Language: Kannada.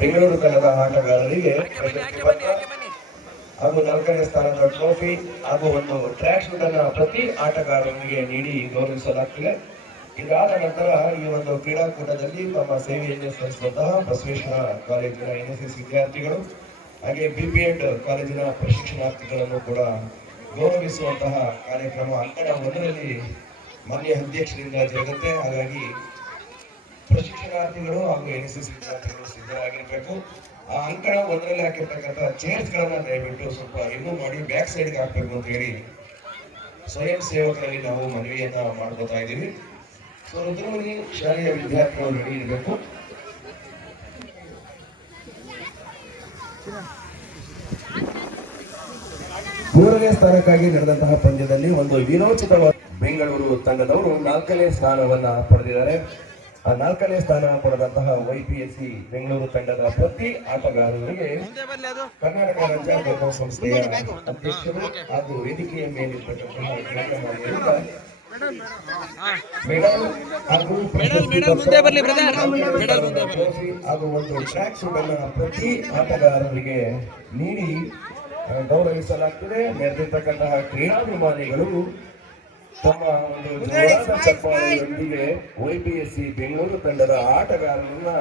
ಬೆಂಗಳೂರು ತಂಡದ ಆಟಗಾರರಿಗೆ ಹಾಗೂ ನಾಲ್ಕನೇ ಸ್ಥಾನದ ಟ್ರೋಫಿ ಹಾಗೂ ಒಂದು ಟ್ರ್ಯಾಕ್ ಶೂಟ್ ಅನ್ನ ಪ್ರತಿ ಆಟಗಾರರಿಗೆ ನೀಡಿ ಗೌರವಿಸಲಾಗ್ತಿದೆ. ಇದಾದ ನಂತರ ಈ ಒಂದು ಕ್ರೀಡಾಕೂಟದಲ್ಲಿ ತಮ್ಮ ಸೇವೆಯನ್ನು ಸಲ್ಲಿಸುವಂತಹ ಬಸವೇಶ್ವರ ಕಾಲೇಜಿನ ಎನ್ಎಸ್ಎಸ್ ವಿದ್ಯಾರ್ಥಿಗಳು ಹಾಗೆ ಬಿಬಿಎಡ್ ಕಾಲೇಜಿನ ಪ್ರಶಿಕ್ಷಣಾರ್ಥಿಗಳನ್ನು ಕೂಡ ಗೌರವಿಸುವಂತಹ ಕಾರ್ಯಕ್ರಮ ಅಂಕಣ ಒಂದರಲ್ಲಿ ಮಾನ್ಯ ಅಧ್ಯಕ್ಷರಿಂದ ಜರುಗುತ್ತೆ. ಹಾಗಾಗಿ ಪ್ರಶಿಕ್ಷಣಾರ್ಥಿಗಳು ಹಾಗೂ ಎನ್ ಎಸ್ ಎಸ್ ವಿದ್ಯಾರ್ಥಿಗಳು ಸಿದ್ಧರಾಗಿರ್ಬೇಕು. ಆ ಅಂಕಣ ಒಂದರಲ್ಲಿ ಹಾಕಿರ್ತಕ್ಕಂಥ ಚೇರ್ಸ್ ಗಳನ್ನ ದಯವಿಟ್ಟು ಸ್ವಲ್ಪ ರಿಮೂವ್ ಮಾಡಿ, ಬ್ಯಾಕ್ ಸೈಡ್ಗೆ ಹಾಕ್ಬೇಕು ಅಂತ ಹೇಳಿ ಸ್ವಯಂ ಸೇವಕರಲ್ಲಿ ನಾವು ಮನವಿಯನ್ನ ಮಾಡ್ಕೋತಾ ಇದ್ದೀವಿ. ಸೊ, ರುದ್ರಮುನಿ ಶಾಲೆಯ ವಿದ್ಯಾರ್ಥಿಗಳು ರೆಡಿ ಇರಬೇಕು. ಮೂರನೇ ಸ್ಥಾನಕ್ಕಾಗಿ ನಡೆದಂತಹ ಪಂದ್ಯದಲ್ಲಿ ಒಂದು ವಿರೋಚಿತವಾದ ಬೆಂಗಳೂರು ತಂಡದವರು ನಾಲ್ಕನೇ ಸ್ಥಾನವನ್ನ ಪಡೆದಿದ್ದಾರೆ. ಆ ನಾಲ್ಕನೇ ಸ್ಥಾನ ಪಡೆದಂತಹ ವೈಪಿಎಸ್ಸಿ ಬೆಂಗಳೂರು ತಂಡದ ಪ್ರತಿ ಆಟಗಾರರಿಗೆ ಕರ್ನಾಟಕ ರಾಜ್ಯ ಗೌರವ ಸಂಸ್ಥೆಯ ಅಧ್ಯಕ್ಷರು ಹಾಗೂ ವೇದಿಕೆಯ ಮೇಲಿರ್ತಕ್ಕಂತಹ ಹಾಗೂ ಒಂದು ಟ್ರ್ಯಾಕ್ ಸೂಟ್ ಅನ್ನ ಪ್ರತಿ ಆಟಗಾರರಿಗೆ ನೀಡಿ ಗೌರವಿಸಲಾಗ್ತದೆ. ನೆರೆದಿರ್ತಕ್ಕಂತಹ ಕ್ರೀಡಾಭಿಮಾನಿಗಳು ತಮ್ಮ ಒಂದು ಚಪ್ಪಾಳೆಯೊಂದಿಗೆ Y B S C Bengaluru ತಂಡದ ಆಟಗಾರರನ್ನ